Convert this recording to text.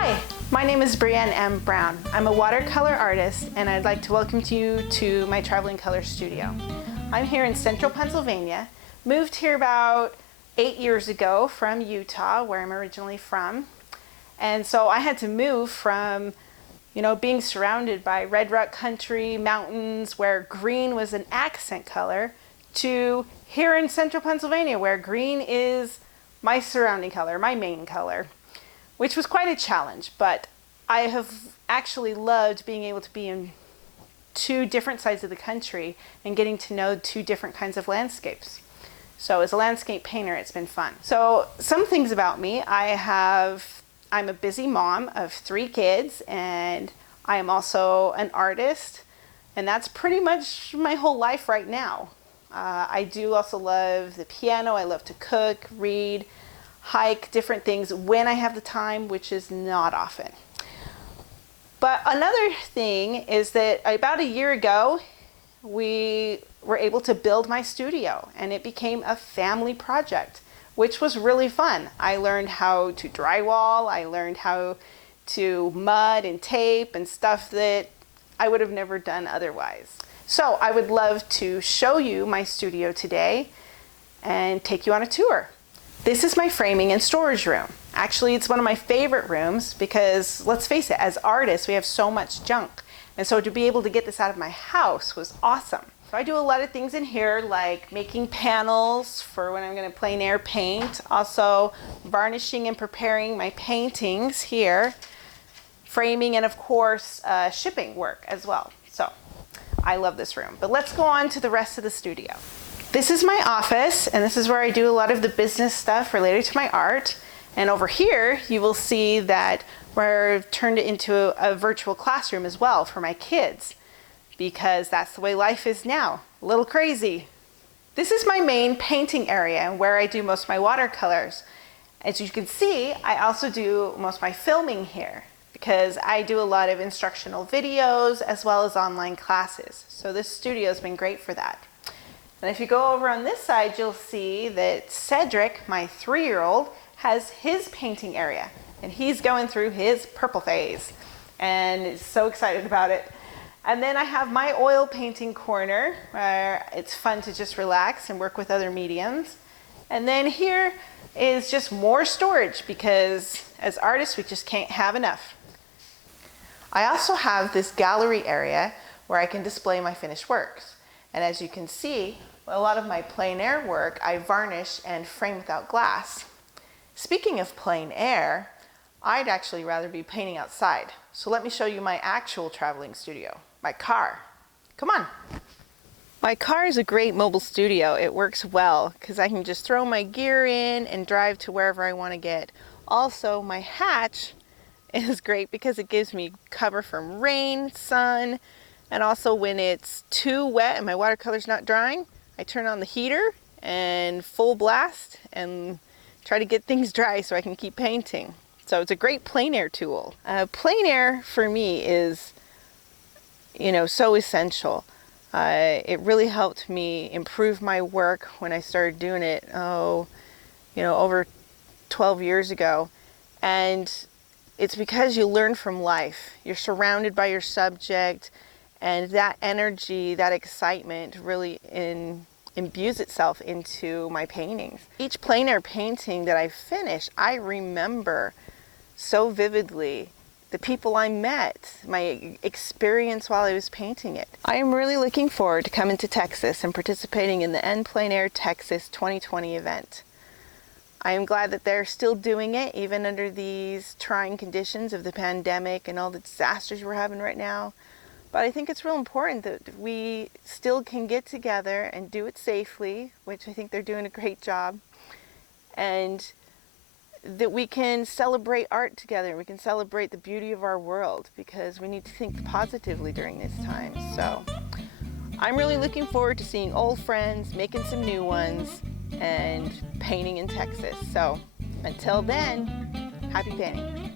Hi, my name is Brienne Brown. I'm a watercolor artist and I'd like to welcome you to my Traveling Color Studio. I'm here in central Pennsylvania, moved here about 8 years ago from Utah, where I'm originally from. And so I had to move from, being surrounded by red rock country, mountains, where green was an accent color, to here in central Pennsylvania, where green is my surrounding color, my main color, which was quite a challenge, but I have actually loved being able to be in two different sides of the country and getting to know two different kinds of landscapes. So as a landscape painter, it's been fun. So some things about me, I'm a busy mom of 3 kids, and I am also an artist, and that's pretty much my whole life right now. I do also love the piano. I love to cook, read, hike, different things when I have the time, which is not often. But another thing is that about a year ago, we were able to build my studio, and it became a family project, which was really fun. I learned how to drywall, I learned how to mud and tape and stuff that I would have never done otherwise. So I would love to show you my studio today and take you on a tour. This is my framing and storage room. Actually, it's one of my favorite rooms because, let's face it, as artists, we have so much junk. And so to be able to get this out of my house was awesome. So I do a lot of things in here, like making panels for when I'm going to plein air paint, also varnishing and preparing my paintings here, framing, and of course, shipping work as well. So I love this room. But let's go on to the rest of the studio. This is my office, and this is where I do a lot of the business stuff related to my art. And over here, you will see that we've turned it into a virtual classroom as well for my kids, because that's the way life is now, a little crazy. This is my main painting area and where I do most of my watercolors. As you can see, I also do most of my filming here because I do a lot of instructional videos as well as online classes. So this studio has been great for that. And if you go over on this side, you'll see that Cedric, my 3-year-old, has his painting area, and he's going through his purple phase and is so excited about it. And then I have my oil painting corner where it's fun to just relax and work with other mediums. And then here is just more storage because as artists, we just can't have enough. I also have this gallery area where I can display my finished works. And as you can see, a lot of my plein air work I varnish and frame without glass. Speaking of plein air, I'd actually rather be painting outside. So let me show you my actual traveling studio, my car. Come on. My car is a great mobile studio. It works well because I can just throw my gear in and drive to wherever I want to get. Also, my hatch is great because it gives me cover from rain, sun, and also when it's too wet and my watercolor's not drying, I turn on the heater and full blast and try to get things dry so I can keep painting. So it's a great plein air tool. Plein air for me is, so essential. It really helped me improve my work when I started doing it, over 12 years ago. And it's because you learn from life. You're surrounded by your subject, and that energy, that excitement really imbues itself into my paintings. Each plein air painting that I finish, I remember so vividly the people I met, my experience while I was painting it. I am really looking forward to coming to Texas and participating in the En Plein Air Texas 2020 event. I am glad that they're still doing it even under these trying conditions of the pandemic and all the disasters we're having right now. But I think it's real important that we still can get together and do it safely, which I think they're doing a great job, and that we can celebrate art together. We can celebrate the beauty of our world because we need to think positively during this time. So I'm really looking forward to seeing old friends, making some new ones, and painting in Texas. So until then, happy painting.